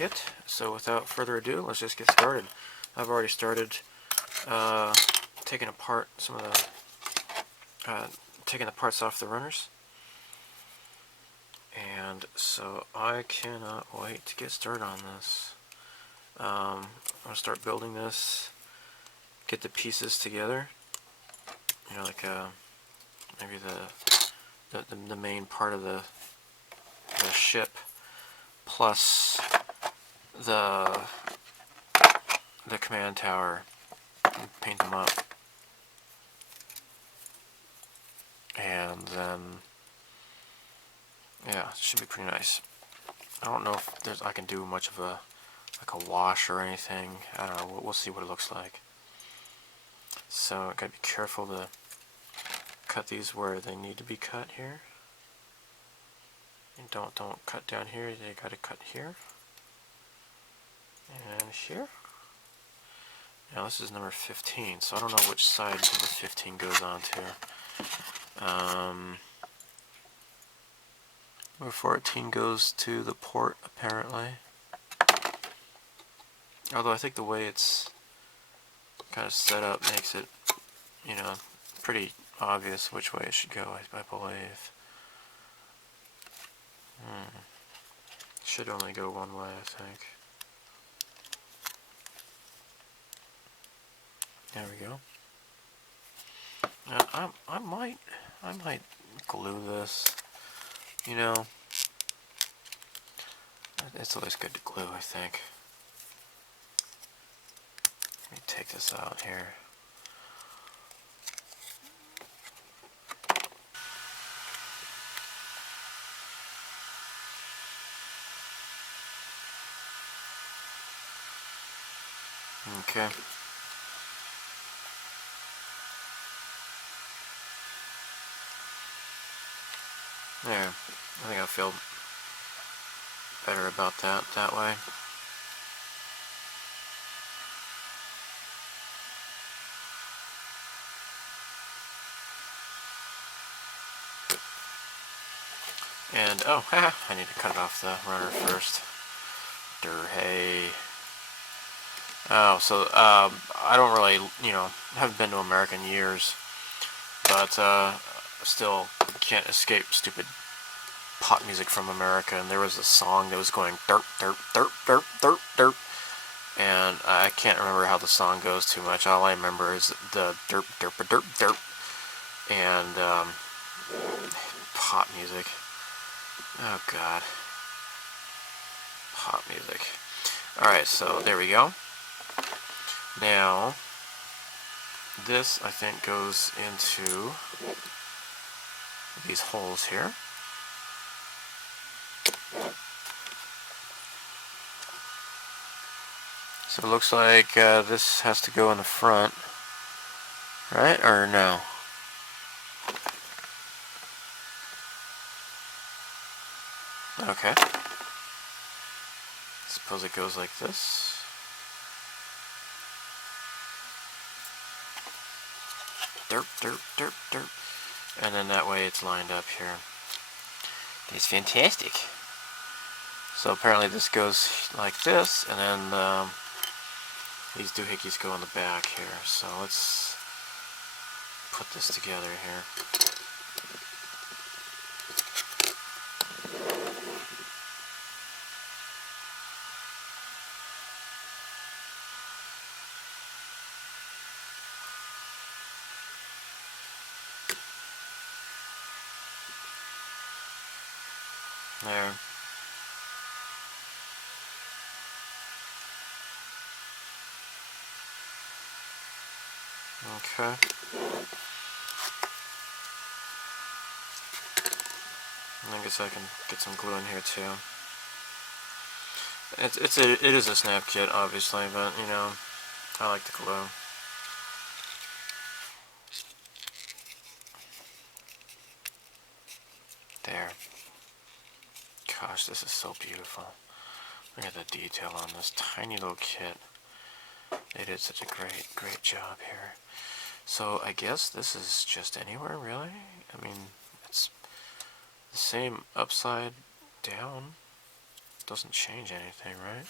kit. So without further ado, let's just get started. I've already started taking apart some of the taking the parts off the runners, and so I cannot wait to get started on this. I'm gonna start building this, get the pieces together. You know, like maybe the main part of the ship, plus the command tower, and paint them up, and then yeah, it should be pretty nice. I don't know if I can do much of a wash or anything. I don't know. We'll see what it looks like. So gotta be careful to cut these where they need to be cut here. And don't cut down here. You gotta cut here and here. Now this is number 15, so I don't know which side number 15 goes on to. Number 14 goes to the port, apparently. Although I think the way it's kind of set up makes it, you know, pretty obvious which way it should go, I believe. Should only go one way, I think. There we go. Now, I might glue this. You know, it's always good to glue, I think. Let me take this out here. Okay. There. I think I feel better about that way. And, oh, I need to cut off the runner first. Hey. Oh, so, I don't really, you know, haven't been to America in years, but, still can't escape stupid pop music from America, and there was a song that was going derp, derp, derp, derp, derp, derp, and I can't remember how the song goes too much. All I remember is the derp, derp, derp, derp, and, pop music. Oh, God. Pop music. Alright, so there we go. Now, this, I think, goes into these holes here. So it looks like this has to go in the front, right? Or no? Okay. Suppose it goes like this. Derp, derp, derp, derp. And then that way it's lined up here. It's fantastic. So apparently this goes like this, and then these doohickeys go on the back here. So let's put this together here. There. Okay. I guess I can get some glue in here too. It is a snap kit, obviously, but you know, I like the glue. There. Gosh, this is so beautiful. Look at the detail on this tiny little kit. They did such a great job here. So I guess this is just anywhere, really? I mean, it's the same upside down doesn't change anything, right?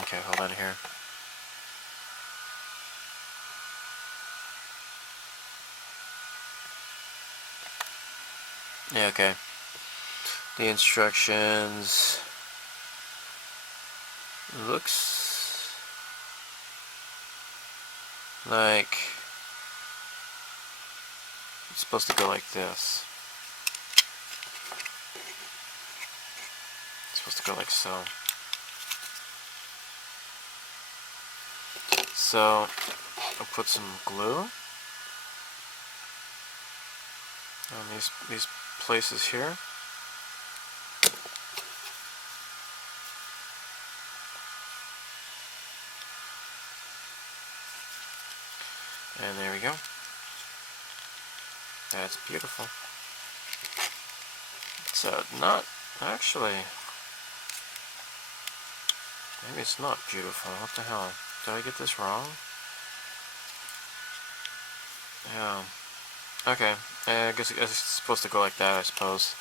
Okay, hold on here. Yeah, okay. The instructions looks like it's supposed to go like this. It's supposed to go like so. So I'll put some glue on these places here. And there we go. That's beautiful. So not actually, maybe it's not beautiful. What the hell? Did I get this wrong? Yeah. Okay. I guess it's supposed to go like that, I suppose.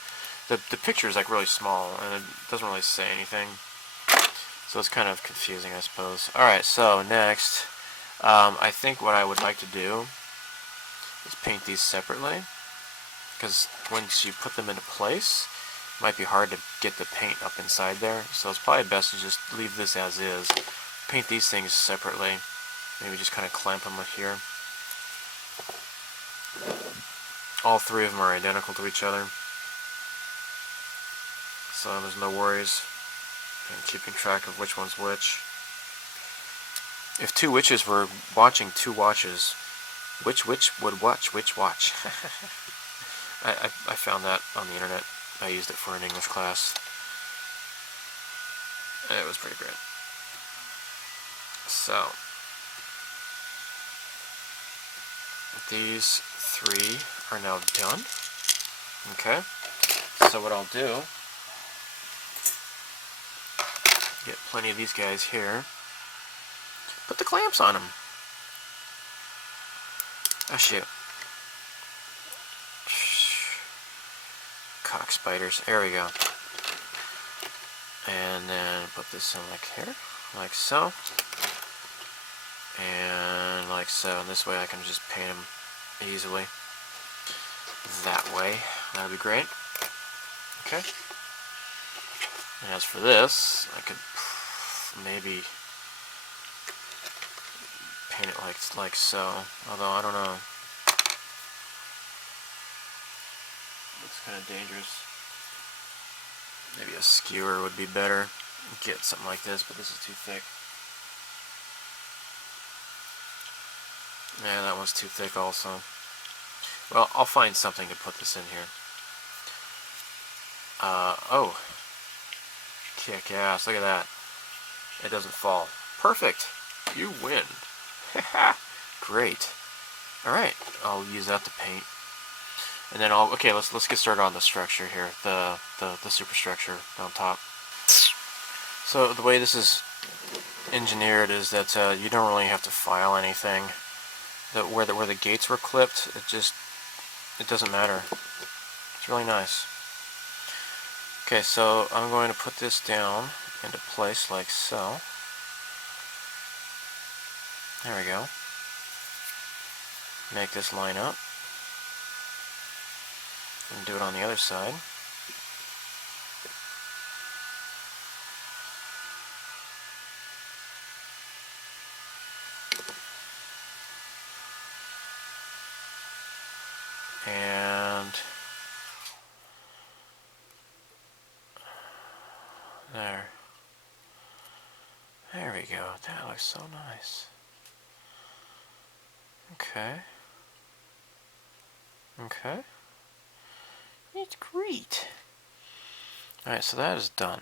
The picture is like really small and it doesn't really say anything. So it's kind of confusing, I suppose. Alright, so next, I think what I would like to do is paint these separately. Because once you put them into place, it might be hard to get the paint up inside there. So it's probably best to just leave this as is. Paint these things separately. Maybe just kind of clamp them here. All three of them are identical to each other. So there's no worries in keeping track of which one's which. If two witches were watching two watches, which witch would watch which watch? I found that on the internet. I used it for an English class. It was pretty great. So, these three are now done. Okay, so what I'll do, get plenty of these guys here, put the clamps on them. Oh shoot. Cock spiders, there we go. And then put this in like here, like so. And like so, and this way I can just paint them easily. That way, that would be great. Okay. And as for this, I could maybe paint it like so. Although I don't know. Looks kind of dangerous. Maybe a skewer would be better. Get something like this, but this is too thick. Yeah, that one's too thick also. Well, I'll find something to put this in here. Oh. Kick ass, look at that. It doesn't fall. Perfect! You win. Great. Alright, I'll use that to paint. And then okay, let's get started on the structure here. The superstructure on top. So the way this is engineered is that you don't really have to file anything. Where the gates were clipped, it doesn't matter. It's really nice. Okay, so I'm going to put this down into place like so. There we go. Make this line up. And do it on the other side. And there we go. That looks so nice. Okay. Okay. It's great. Alright, so that is done.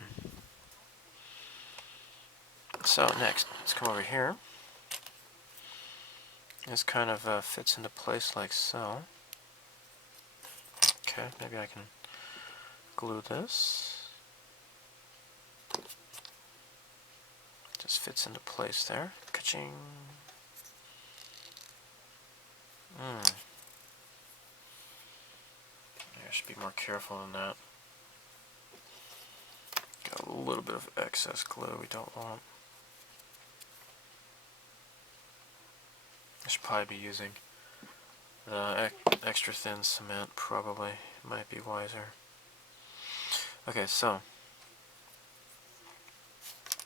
So next, let's come over here. This kind of fits into place like so. Okay, maybe I can glue this. Just fits into place there. Ka-ching. I should be more careful than that. Got a little bit of excess glue we don't want. I should probably be using the extra thin cement, probably. Might be wiser. Okay, so.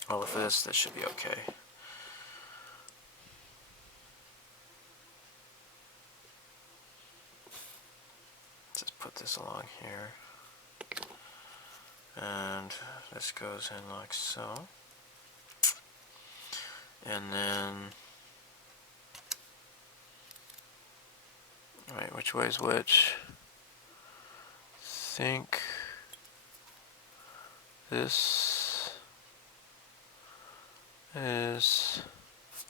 Well, for this should be okay. Just put this along here. And this goes in like so. And then, alright, which way is which? Think this is,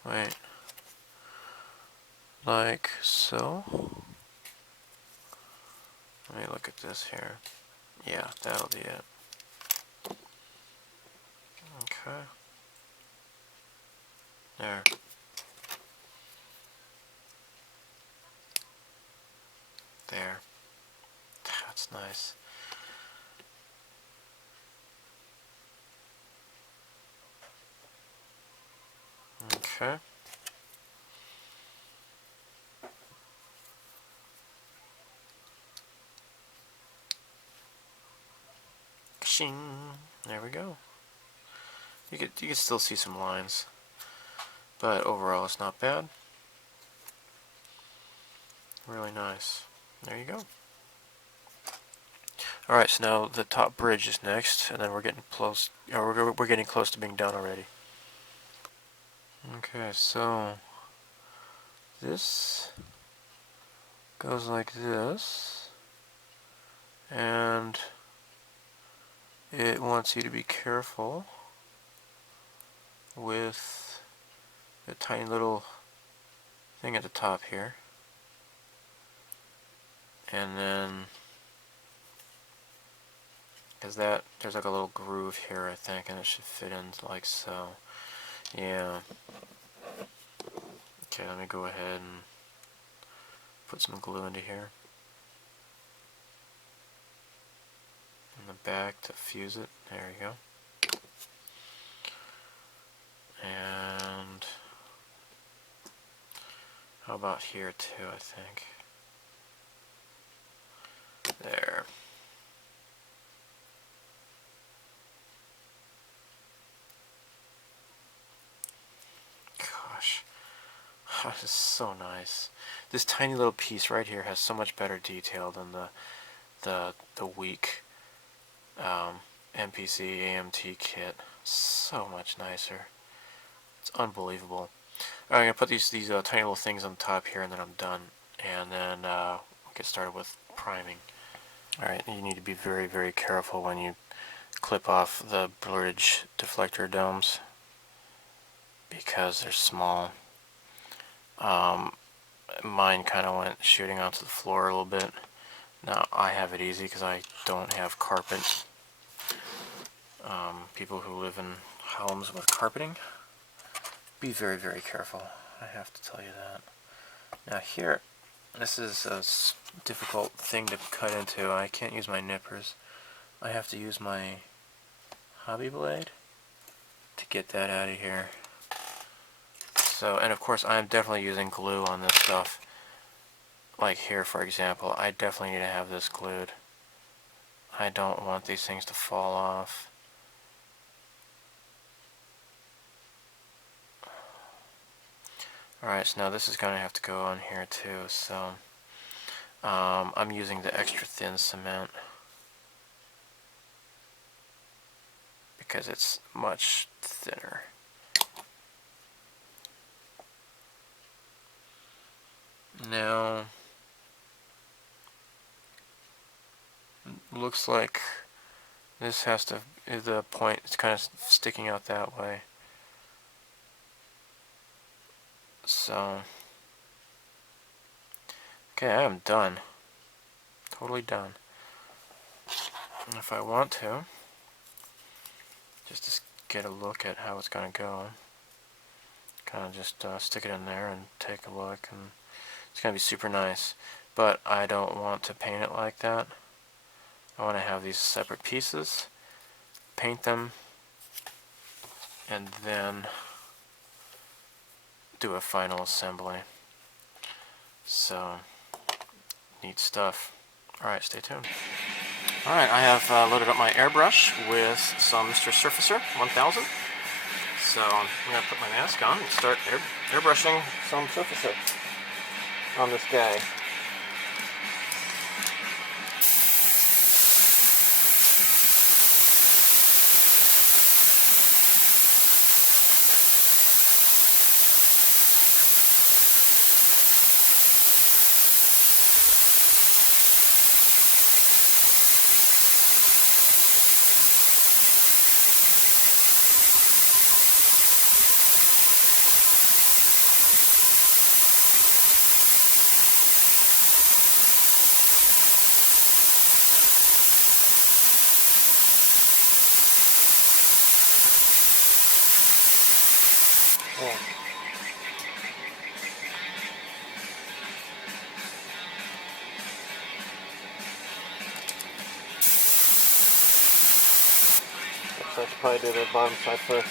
wait, like so. Let me look at this here. Yeah, that'll be it. Okay. There. There. That's nice. Okay. Shing. There we go. You can still see some lines, but overall it's not bad. Really nice. There you go. Alright, so now the top bridge is next, and then we're getting close. We're getting close to being done already. Okay, so this goes like this, and it wants you to be careful with the tiny little thing at the top here, and then because there's like a little groove here, I think, and it should fit in like so. Yeah. Okay, let me go ahead and put some glue into here in the back to fuse it. There you go. And how about here too, I think. There. Gosh, this is so nice. This tiny little piece right here has so much better detail than the weak MPC AMT kit. So much nicer. It's unbelievable. I'm gonna put these tiny little things on top here, and then I'm done. And then we'll get started with priming. Alright, you need to be very, very careful when you clip off the bridge deflector domes because they're small. Mine kind of went shooting onto the floor a little bit. Now I have it easy because I don't have carpet. People who live in homes with carpeting, be very, very careful. I have to tell you that. Now here, this is a difficult thing to cut into. I can't use my nippers. I have to use my hobby blade to get that out of here. So, and of course I'm definitely using glue on this stuff. Like here, for example, I definitely need to have this glued. I don't want these things to fall off. Alright, so now this is going to have to go on here too, so I'm using the extra thin cement because it's much thinner. Now, looks like this has to, the point, it's kind of sticking out that way. So, okay, I am done. Totally done. And if I want to, just to get a look at how it's going to go, kind of just stick it in there and take a look, and It's going to be super nice. But I don't want to paint it like that. I want to have these separate pieces, paint them, and then do a final assembly. So, neat stuff. Alright, stay tuned. Alright, I have loaded up my airbrush with some Mr. Surfacer 1000. So, I'm going to put my mask on and start airbrushing some Surfacer on this guy. Yeah. So I should probably do the bottom side first.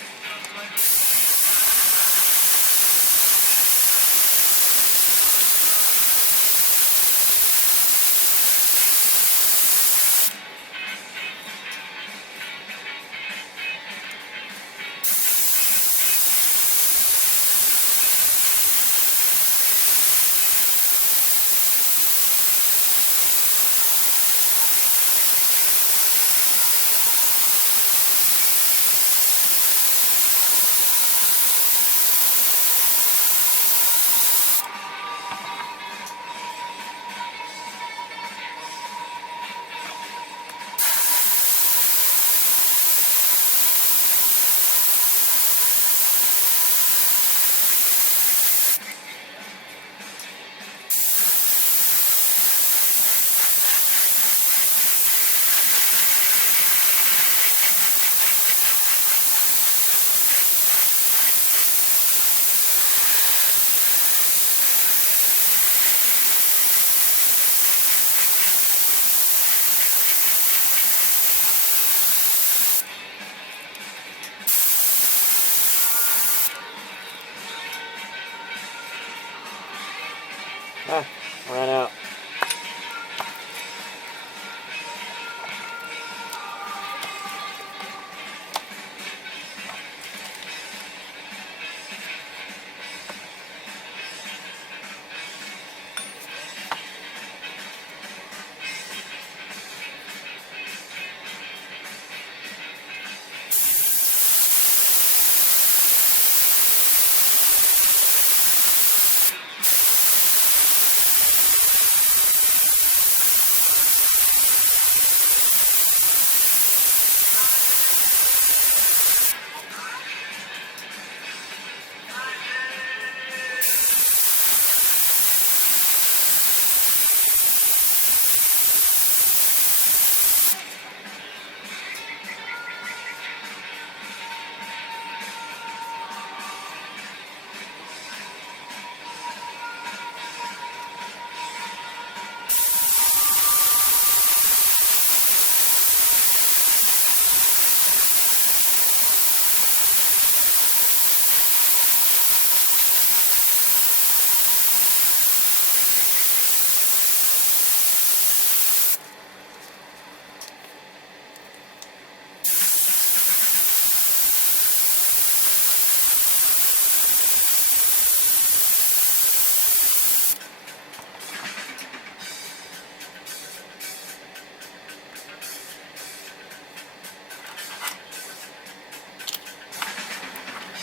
Ah, ran out.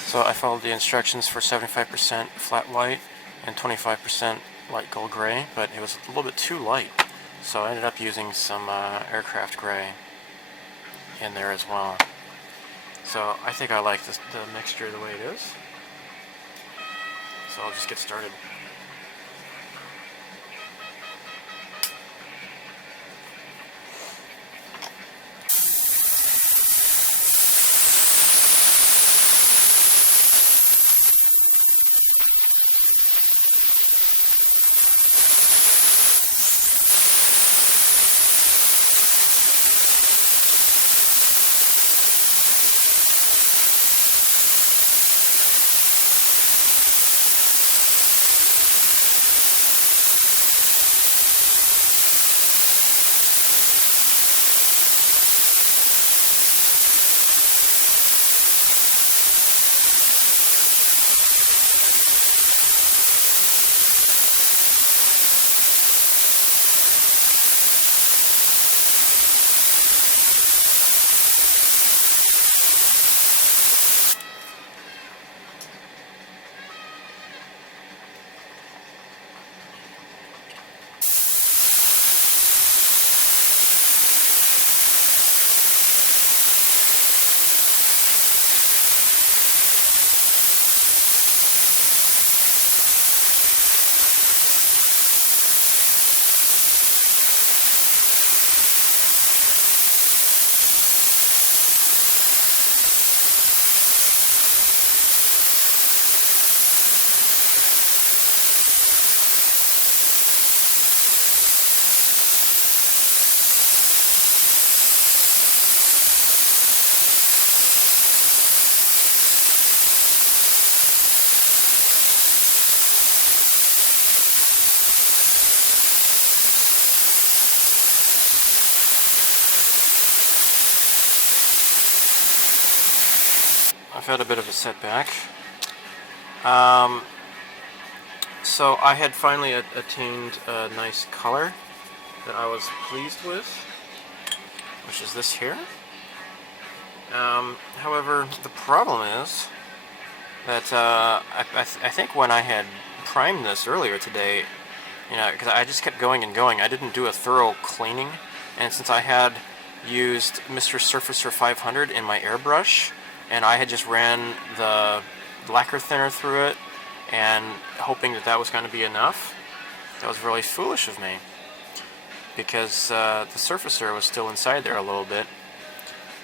So I followed the instructions for 75% flat white and 25% light gold gray, but it was a little bit too light. So I ended up using some aircraft gray in there as well. So I think I like the mixture the way it is. So I'll just get started. I've had a bit of a setback. So I had finally attained a nice color that I was pleased with, which is this here. However, the problem is that I think when I had primed this earlier today, you know, because I just kept going and going, I didn't do a thorough cleaning, and since I had used Mr. Surfacer 500 in my airbrush, and I had just ran the lacquer thinner through it, and hoping that that was going to be enough, that was really foolish of me, because the surfacer was still inside there a little bit,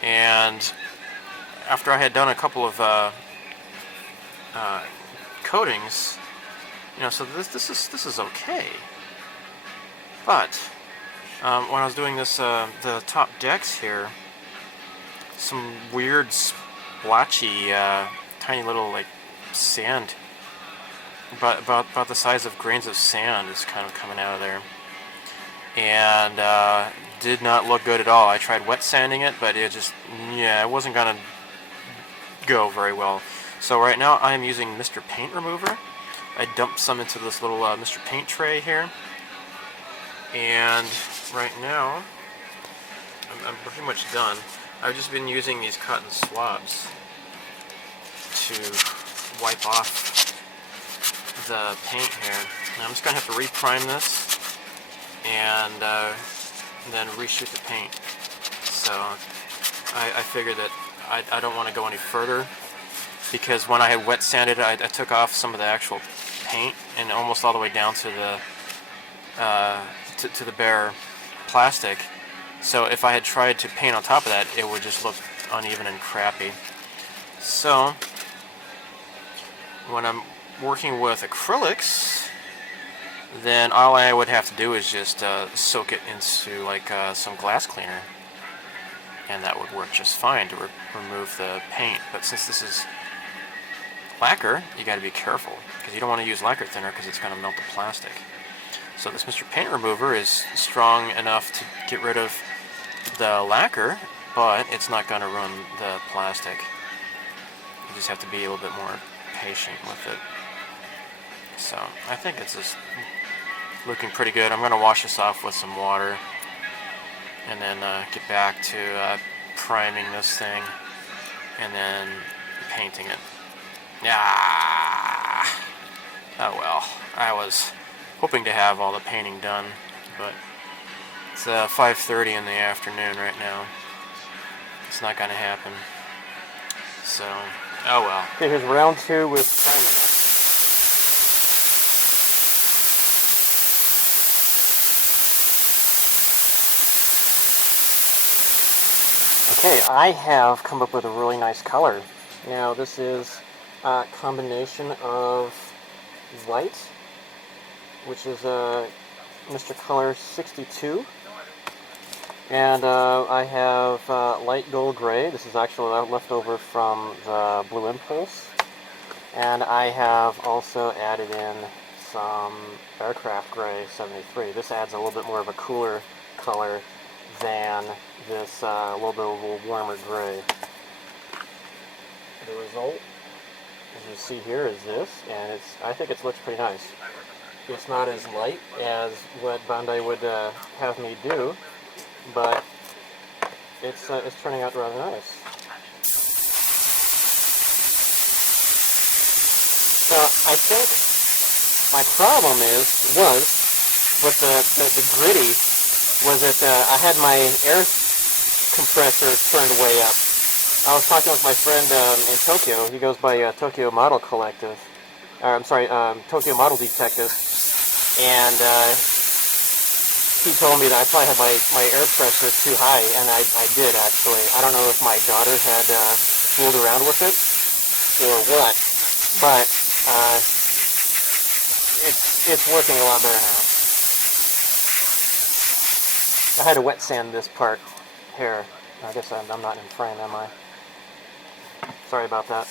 and after I had done a couple of coatings, you know, so this is okay. But when I was doing this, the top decks here, some weird splotchy, tiny little like sand, about the size of grains of sand, is kind of coming out of there, and did not look good at all. I tried wet sanding it, but it just, yeah, it wasn't gonna go very well. So right now I am using Mr. Paint Remover. I dumped some into this little Mr. Paint tray here, and right now I'm pretty much done. I've just been using these cotton swabs to wipe off the paint here. And I'm just going to have to reprime this and then reshoot the paint. So I figured that I don't want to go any further, because when I had wet sanded it, I took off some of the actual paint and almost all the way down to the bare plastic. So if I had tried to paint on top of that, it would just look uneven and crappy. So when I'm working with acrylics, then all I would have to do is just soak it into like some glass cleaner, and that would work just fine to remove the paint. But since this is lacquer, you got to be careful, because you don't want to use lacquer thinner because it's going to melt the plastic. So this Mr. Paint Remover is strong enough to get rid of the lacquer, but it's not going to ruin the plastic. You just have to be a little bit more patient with it. So I think it's just looking pretty good. I'm going to wash this off with some water, and then get back to priming this thing, and then painting it. Yeah. Oh well. I was hoping to have all the painting done, but it's 5:30 in the afternoon right now. It's not going to happen. So, oh well. Okay, here's round 2 with priming it. Okay, I have come up with a really nice color. Now this is a combination of white, which is Mr. Color 62, and I have light gold gray. This is actually left over from the Blue Impulse, and I have also added in some Aircraft Gray 73. This adds a little bit more of a cooler color than this a little warmer gray. The result, as you see here, is this, and I think it looks pretty nice. It's not as light as what Bandai would have me do, but it's turning out rather nice. So I think my problem was with the gritty, was that I had my air compressor turned way up. I was talking with my friend in Tokyo. He goes by Tokyo Model Collective. I'm sorry, Tokyo Model Detective. And he told me that I probably had my air pressure too high, and I did actually. I don't know if my daughter had fooled around with it or what, but it's working a lot better now. I had to wet sand this part here. I guess I'm not in frame, am I? Sorry about that.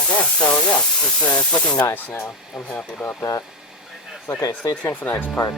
Okay, so yeah, it's looking nice now. I'm happy about that. So, okay, stay tuned for the next part.